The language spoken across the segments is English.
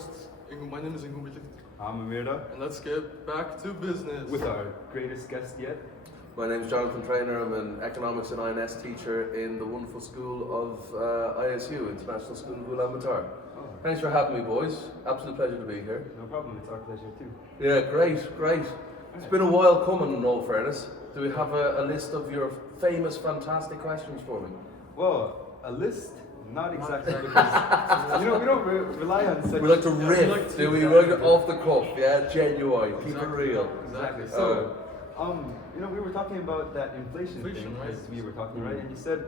hosts. My name is Ingo. I'm Amira. And let's get back to business. With our greatest guest yet. My name is Jonathan Trainer. I'm an economics and INS teacher in the wonderful school of ISU, International School of Ulaanbaatar. Oh. Thanks for having me, boys. Absolute pleasure to be here. No problem, it's our pleasure too. Yeah, great. It's been a while coming, in all fairness. Do we have a list of your famous, fantastic questions for me? Well, a list? Not exactly, because we don't rely on such. We like to riff, do we? We like it off the cuff, yeah, genuine, keep it real. Exactly. So, we were talking about that inflation thing, right? as we were talking, right? And you said,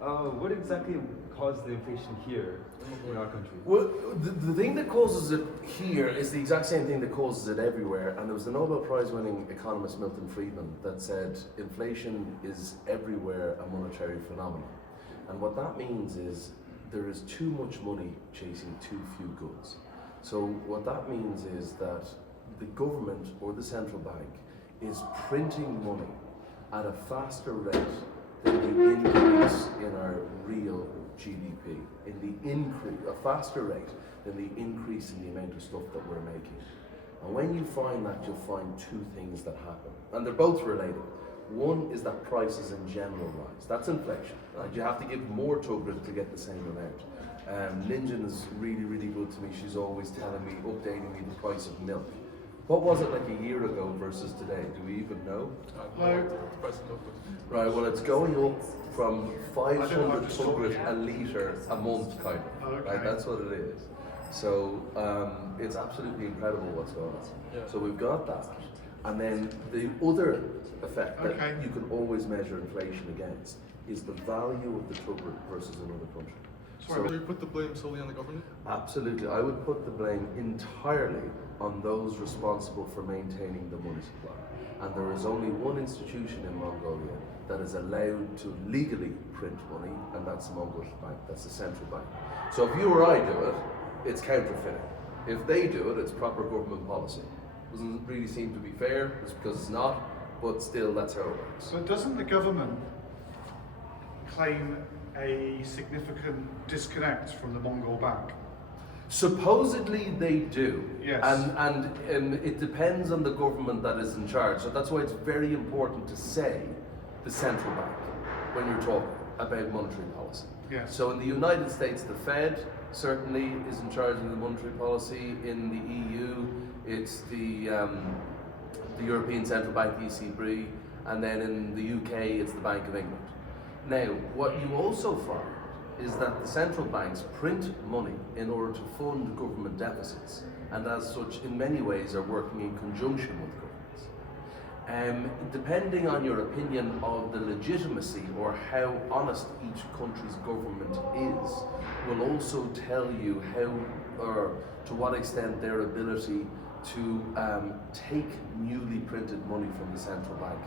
what exactly caused the inflation here in our country? Well, the thing that causes it here is the exact same thing that causes it everywhere. And there was the Nobel Prize-winning economist Milton Friedman that said inflation is everywhere a monetary phenomenon. And what that means is there is too much money chasing too few goods. So what that means is that the government or the central bank is printing money at a faster rate than the increase in our real GDP, a faster rate than the increase in the amount of stuff that we're making. And when you find that, you'll find two things that happen, and they're both related. One is that prices in general rise. That's inflation. Right? You have to give more to it to get the same amount. Ninjin is really, really good to me. She's always telling me, updating me the price of milk. What was it like a year ago versus today? Do we even know? Right, well, it's going up from 500 a litre a month, kind of. Okay. Right, that's what it is. So it's absolutely incredible what's going on. Yeah. So we've got that. And then the other effect that Okay. you can always measure inflation against is the value of the turbot versus another country. Sorry, will you put the blame solely on the government? Absolutely. I would put the blame entirely on those responsible for maintaining the money supply. And there is only one institution in Mongolia that is allowed to legally print money, and that's the Mongol Bank, that's the central bank. So if you or I do it, it's counterfeiting. If they do it, it's proper government policy. Doesn't really seem to be fair, it's because it's not, but still that's how it works. So doesn't the government claim a significant disconnect from the Mongol Bank? Supposedly they do, Yes. and it depends on the government that is in charge. So that's why it's very important to say the central bank when you're talking about monetary policy. Yes. So in the United States, the Fed certainly is in charge of the monetary policy. In the EU, it's the European Central Bank, ECB, and then in the UK, it's the Bank of England. Now, what you also find is that the central banks print money in order to fund government deficits, and as such, in many ways, are working in conjunction with governments. Depending on your opinion of the legitimacy or how honest each country's government is, will also tell you how or to what extent their ability to take newly printed money from the central bank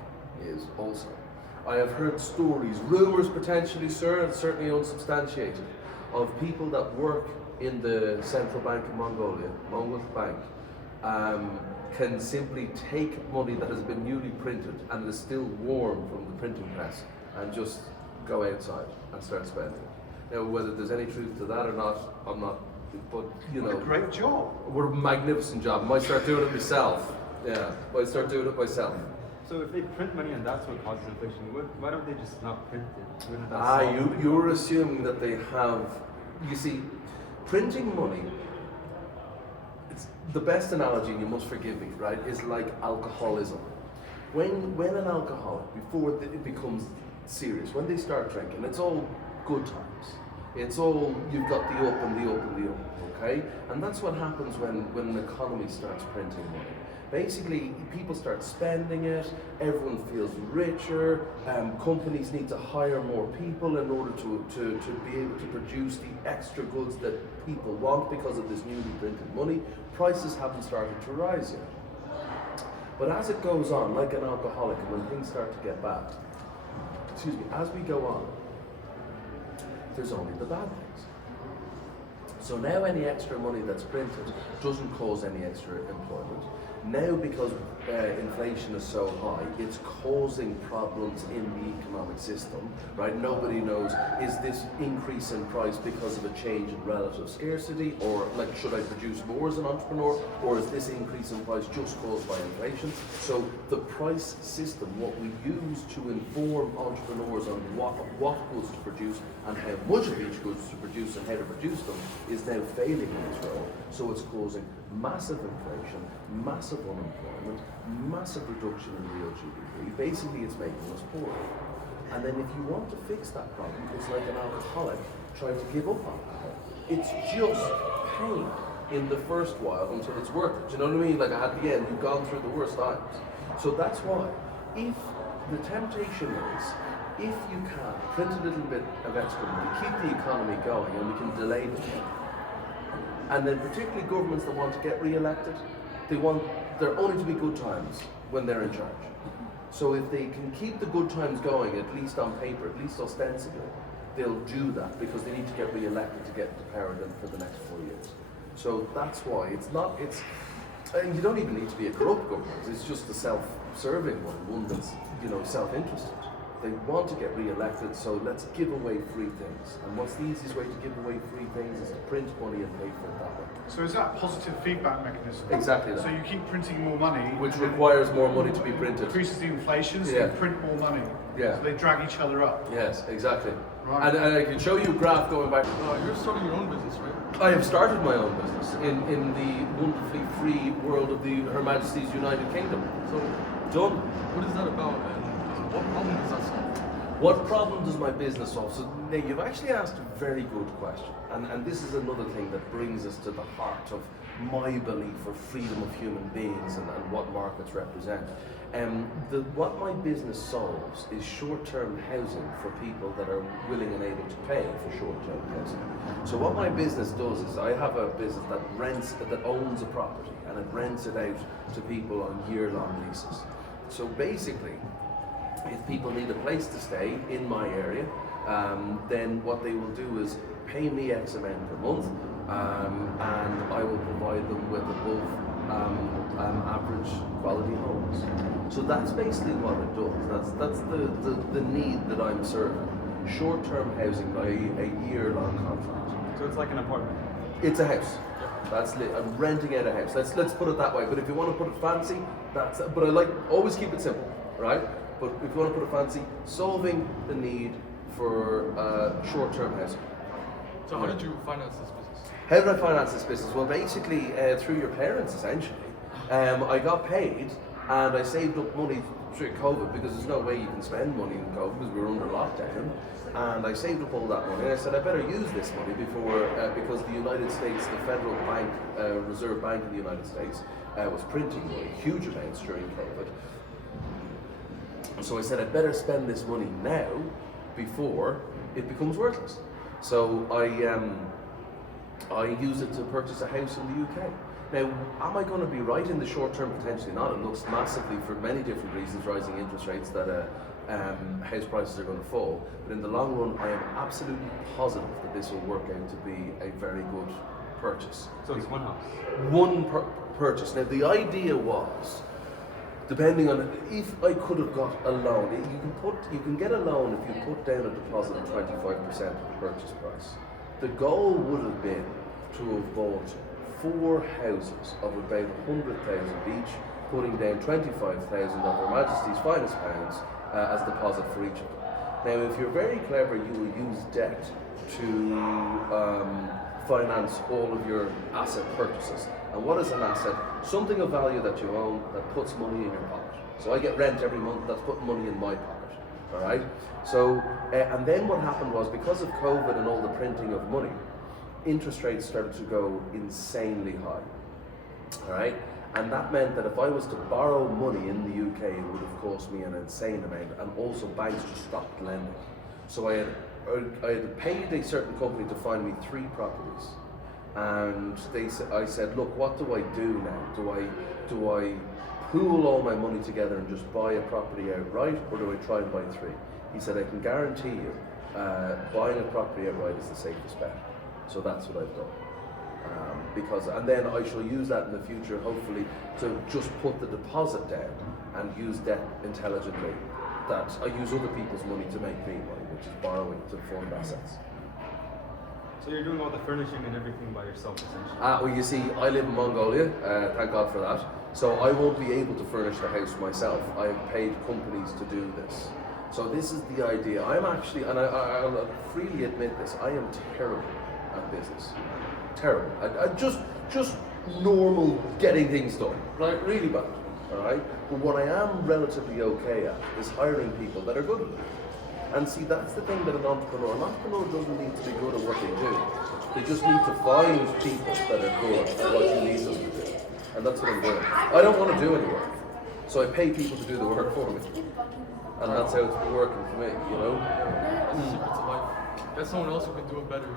is also. I have heard stories, rumours potentially, sir, and certainly unsubstantiated, of people that work in the Central Bank of Mongolia, Mongol Bank, can simply take money that has been newly printed and is still warm from the printing press and just go outside and start spending it. Now, whether there's any truth to that or not, I'm not, but you know. What a great job. What a magnificent job. Might start doing it myself. Yeah, might start doing it myself. So if they print money and that's what causes inflation, why don't they just not print it? Wouldn't that solve You're assuming that they have, you see, printing money, it's the best analogy, and you must forgive me, right, is like alcoholism. When an alcoholic, before it becomes serious, when they start drinking, it's all good times. It's all, you've got the up and the up and the up, okay? And that's what happens when an economy starts printing money. Basically, people start spending it, everyone feels richer, companies need to hire more people in order to be able to produce the extra goods that people want because of this newly printed money. Prices haven't started to rise yet. But as it goes on, like an alcoholic, and when things start to get bad, as we go on, there's only the bad things. So now any extra money that's printed doesn't cause any extra employment. Now because inflation is so high, it's causing problems in the economic system, right? Nobody knows, is this increase in price because of a change in relative scarcity, or like should I produce more as an entrepreneur, or is this increase in price just caused by inflation? So the price system, what we use to inform entrepreneurs on what goods to produce and how much of each goods to produce and how to produce them, is now failing in its role. So it's causing massive inflation, massive unemployment, massive reduction in real GDP. Basically, it's making us poorer. And then if you want to fix that problem, it's like an alcoholic trying to give up alcohol. It's just pain in the first while until it's worth it. Do you know what I mean? Like at the end, you've gone through the worst times. So that's why, if the temptation is, if you can print a little bit of extra money, keep the economy going, and we can delay the change. And then particularly governments that want to get re-elected, there only to be good times when they're in charge. So if they can keep the good times going, at least on paper, at least ostensibly, they'll do that because they need to get re-elected to get to power for the next 4 years. So that's why and you don't even need to be a corrupt government, it's just a self-serving one that's, self-interested. They want to get re-elected, so let's give away free things. And what's the easiest way to give away free things is to print money and pay for it that way. So is that a positive feedback mechanism? Exactly that. So you keep printing more money, Which requires more money to be printed. increases the inflation, so Yeah. you print more money. Yeah. So they drag each other up. Yes, exactly. Right. And I can show you a graph going back. You're starting your own business, right? I have started my own business in the wonderfully free world of Her Majesty's United Kingdom. So, Done. what is that about, and what problem does that solve? What problem does my business solve? So now you've actually asked a very good question, and this is another thing that brings us to the heart of my belief of freedom of human beings and what markets represent. What my business solves is short-term housing for people that are willing and able to pay for short-term housing. So what my business does is I have a business that owns a property, and it rents it out to people on year-long leases. So basically, if people need a place to stay in my area, then what they will do is pay me X amount per month, and I will provide them with above average quality homes. So that's basically what it does. That's the need that I'm serving. Short-term housing by a year-long contract. So it's like an apartment. It's a house. I'm renting out a house. Let's put it that way. But if you want to put it fancy, but I always keep it simple, right? But if you want to put it fancy, solving the need for short-term housing. So how did you finance this business? How did I finance this business? Well, basically through your parents, essentially. I got paid, and I saved up money through COVID because there's no way you can spend money in COVID because we were under lockdown. And I saved up all that money. And I said I better use this money because the United States, the Federal Bank, Reserve Bank of the United States, was printing money, huge amounts during COVID. So I said I'd better spend this money now before it becomes worthless. So I use it to purchase a house in the UK. Now, am I going to be right in the short term? Potentially not. It looks massively, for many different reasons, rising interest rates, that house prices are going to fall. But in the long run, I am absolutely positive that this will work out to be a very good purchase. So it's one house. One purchase. Now, the idea was, depending on if I could have got a loan, you can get a loan if you put down a deposit of 25% of the purchase price. The goal would have been to have bought 4 houses of about 100,000 each, putting down 25,000 of Her Majesty's finest pounds as deposit for each of them. Now, if you're very clever, you will use debt to finance all of your asset purchases. And what is an asset? Something of value that you own that puts money in your pocket. So I get rent every month, that's putting money in my pocket. All right. So, and then what happened was, because of COVID and all the printing of money, interest rates started to go insanely high. All right. And that meant that if I was to borrow money in the UK, it would have cost me an insane amount, and also banks just stopped lending. So I had paid a certain company to find me 3 properties, and I said, look, what do I do now? Do I pool all my money together and just buy a property outright, or do I try and buy 3? He said, I can guarantee you, buying a property outright is the safest bet. So that's what I've done. Because, and then I shall use that in the future, hopefully, to just put the deposit down and use debt intelligently. That I use other people's money to make me money, which is borrowing to fund assets. So you're doing all the furnishing and everything by yourself, essentially? Well, you see, I live in Mongolia, thank God for that. So I won't be able to furnish the house myself. I have paid companies to do this. So this is the idea. I'm actually, and I'll freely admit this, I am terrible at business. Terrible. I just normal getting things done, right? Really bad, all right? But what I am relatively okay at is hiring people that are good at it. And see, that's the thing that an entrepreneur doesn't need to be good at what they do. They just need to find people that are good at what you need them to do. And that's what I'm doing. I don't want to do any work. So I pay people to do the work for me. And that's how it's been working for me, you know? That's the secret to life. Get someone else who can do it better.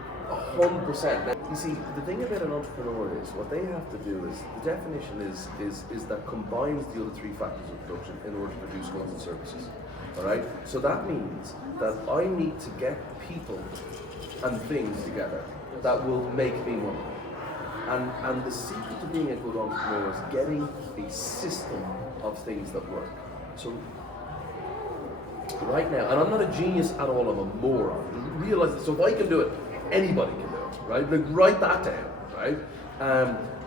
100%. Now, you see, the thing about an entrepreneur is what they have to do is the definition is that combines the other three factors of production in order to produce goods and services. All right. So that means that I need to get people and things together that will make me money. And the secret to being a good entrepreneur is getting a system of things that work. So right now, and I'm not a genius at all, I'm a moron. Realize it. So if I can do it, anybody can do it, right? Like, write that down, right?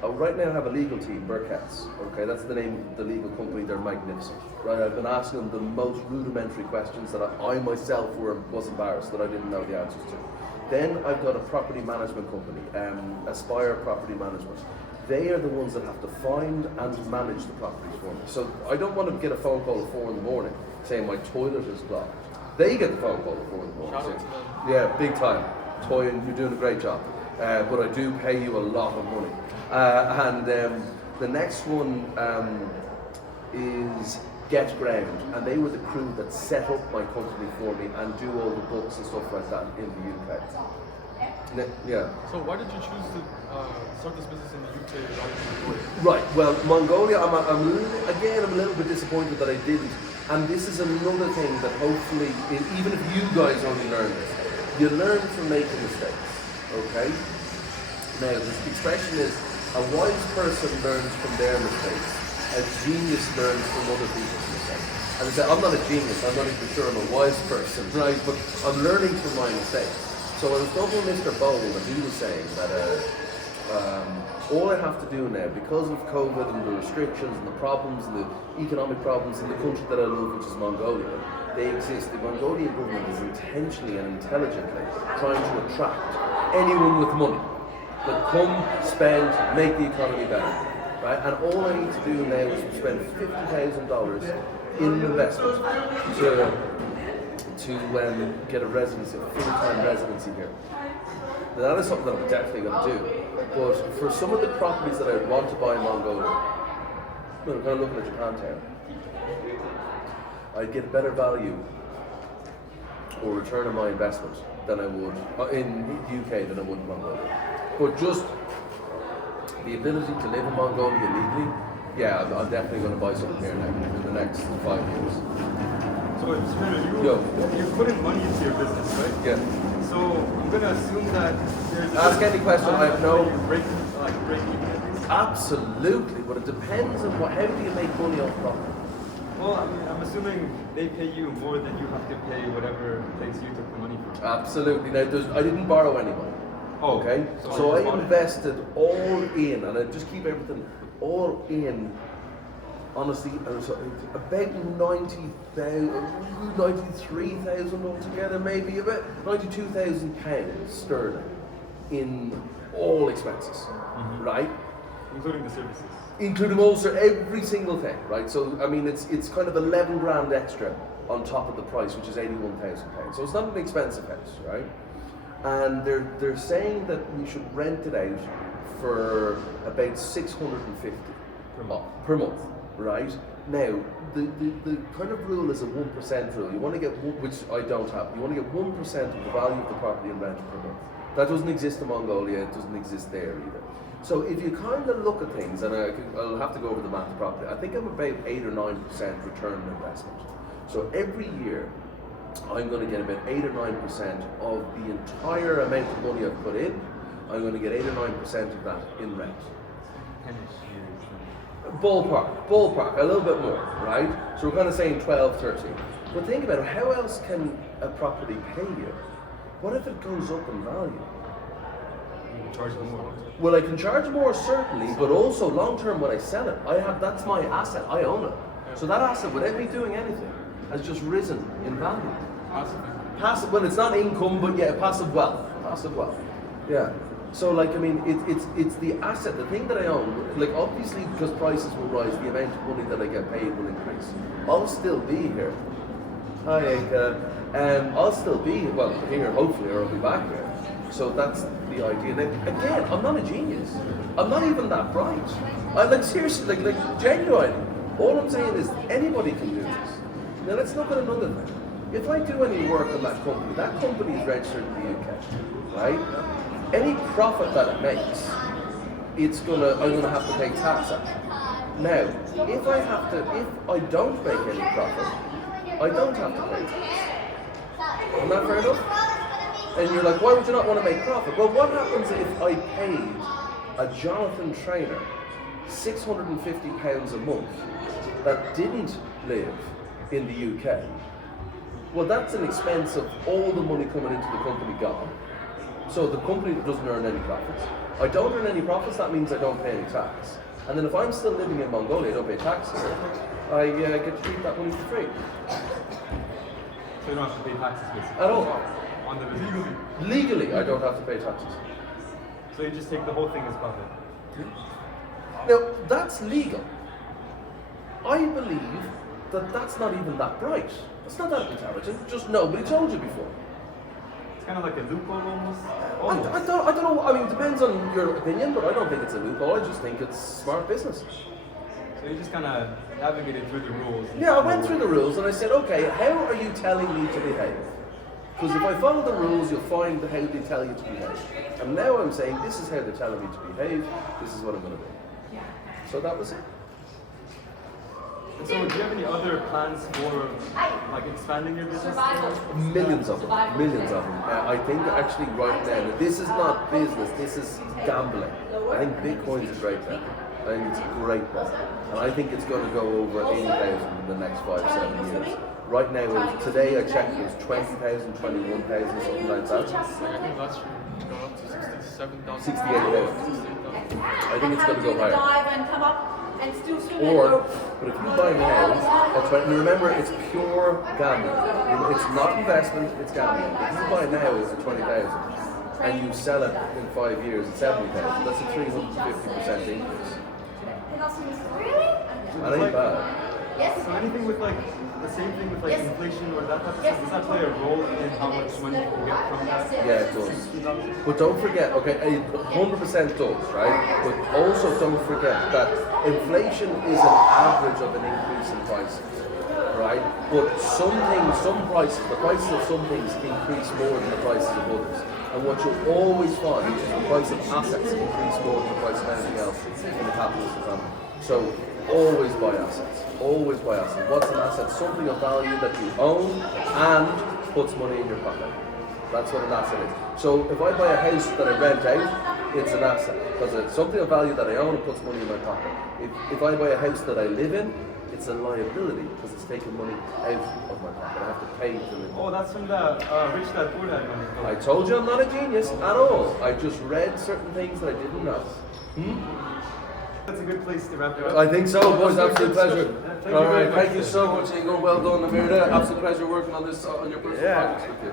Right now I have a legal team, Burkett's, okay? That's the name of the legal company, they're magnificent, right? I've been asking them the most rudimentary questions that I myself was embarrassed that I didn't know the answers to. Then I've got a property management company, Aspire Property Management. They are the ones that have to find and manage the properties for me. So I don't want to get a phone call at 4 in the morning saying my toilet is blocked. They get the phone call at 4 in the morning. Shout out saying, to them. yeah, big time. Toyin, you're doing a great job. But I do pay you a lot of money. The next one is Get Ground, and they were the crew that set up my company for me and do all the books and stuff like that in the UK. Yeah. So why did you choose to start this business in the UK rather than Mongolia? Right. Well, Mongolia, I'm a little bit disappointed that I didn't. And this is another thing that hopefully, even if you guys only learn this, you learn from making mistakes. Okay. Now, the expression is, a wise person learns from their mistakes. A genius learns from other people's mistakes. And I say, I'm not a genius, I'm not even sure I'm a wise person, right? But I'm learning from my mistakes. So I was talking to Mr. Bowl, and he was saying that all I have to do now, because of COVID and the restrictions and the problems and the economic problems in the country that I love, which is Mongolia, they exist. The Mongolian government is intentionally and intelligently trying to attract anyone with money that come, spend, make the economy better. Right? And all I need to do now is spend $50,000 in investment to get a residency, a full-time residency here. Now, that is something that I'm definitely going to do. But for some of the properties that I want to buy in Mongolia, well, I'm kind of looking at Japantown, I'd get a better value or return on my investment than I would in the UK than I would in Mongolia. But just the ability to live in Mongolia legally, yeah, I'm definitely going to buy something here now in the next 5 years. So you put in money into your business, right? Yeah. So I'm going to assume that there's... Ask any question, I have no... Break even at least? Absolutely, but it depends on how do you make money off property? Well, I mean, I'm assuming they pay you more than you have to pay whatever place you took the money from. Absolutely. Now, I didn't borrow any money. Oh, okay. So I invested all in, and I just keep everything all in. Honestly, about 93,000 altogether, maybe about £92,000 sterling in all expenses, right? Including the services. Including also every single thing, right? So I mean, it's kind of 11 grand extra on top of the price, which is £81,000. So it's not an expensive house, right? And they're saying that we should rent it out for about $650 per month, right? Now the kind of rule is a 1% rule. You want to get which I don't have. You want to get 1% of the value of the property and rent per month. That doesn't exist in Mongolia. It doesn't exist there either. So if you kind of look at things, and I'll have to go over the math properly, I think I'm about 8 or 9% return on investment. So every year, I'm going to get about 8 or 9% of the entire amount of money I've put in I'm going to get 8 or 9% of that in rent. 10-ish years. Ballpark, a little bit more, right? So we're kind of saying 12, 13. But think about it, how else can a property pay you? What if it goes up in value? You can charge more. Well, I can charge more certainly, but also long term when I sell it, that's my asset, I own it. So that asset, without me doing anything, has just risen in value. Passive, well, it's not income, but yeah, passive wealth. Yeah. So like, I mean, it's the asset, the thing that I own. Like obviously, because prices will rise, the amount of money that I get paid will increase. I'll still be here. Hi, Eka. I'll still be here, hopefully, or I'll be back here. So that's the idea. Now, again, I'm not a genius. I'm not even that bright. I'm seriously, genuinely. All I'm saying is anybody can do this. Now let's look at another thing. If I do any work on that company is registered in the UK, right? Any profit that it makes, I'm gonna have to pay tax on it. Now, if I don't make any profit, I don't have to pay tax. Isn't that fair enough? And you're like, why would you not want to make profit? Well, what happens if I paid a Jonathan Trainer £650 a month that didn't live in the UK? Well, that's an expense of all the money coming into the company gone. So the company doesn't earn any profits. I don't earn any profits, that means I don't pay any tax. And then if I'm still living in Mongolia, I don't pay tax here, I get to keep that money for free. So you don't have to pay taxes basically? At all. On the Legally, I don't have to pay taxes. So you just take the whole thing as profit? Now, that's legal. I believe that that's not even that bright. It's not that intelligent, just nobody told you before. It's kind of like a loophole almost? I don't know, I mean, it depends on your opinion, but I don't think it's a loophole, I just think it's smart business. So you just kind of navigated through the rules? Yeah, I went through the rules and I said, okay, how are you telling me to behave? Because if I follow the rules, you'll find how they tell you to behave. And now I'm saying, this is how they're telling me to behave, this is what I'm going to do. So that was it. And so do you have any other plans for expanding your business? Millions of them. I think actually right now, this is not business, this is gambling. I think Bitcoin's a great bet. I think it's a great bet. And I think it's going to go over 80,000 in the next 5-7 years. Right now, today I checked, it was 20,000, 21,000, something like that. I think last year it got up to 67,000. 68,000. I think it's going to go higher. Or, but if you buy now, that's right. And remember, it's pure gambling. It's not investment, it's gambling. If you buy now, it's at 20,000, and you sell it in 5 years at 70,000. That's a 350% increase. That ain't bad. So anything with the same thing with inflation or that type of stuff, does that play a role in how much money you can get from that? Yeah, it does. But don't forget, okay, 100% does, right? But also don't forget that inflation is an average of an increase in prices, right? But some prices, the prices of some things increase more than the prices of others. And what you'll always find is the price of assets increase more than the price of anything else in the capitalist economy. So always buy assets. Always buy assets. What's an asset? Something of value that you own and puts money in your pocket. That's what an asset is. So if I buy a house that I rent out, it's an asset because it's something of value that I own and puts money in my pocket. If I buy a house that I live in, it's a liability because it's taking money out of my pocket. I have to pay to live. Oh, that's from the Rich Dad Poor Dad one. I told you I'm not a genius at all. I just read certain things that I didn't know. That's a good place to wrap it up. I think so, boys. Absolute pleasure. Thank you All very right, much. thank you so much, Igor. Well done, Amirda. Absolute pleasure working on this on your personal projects with you.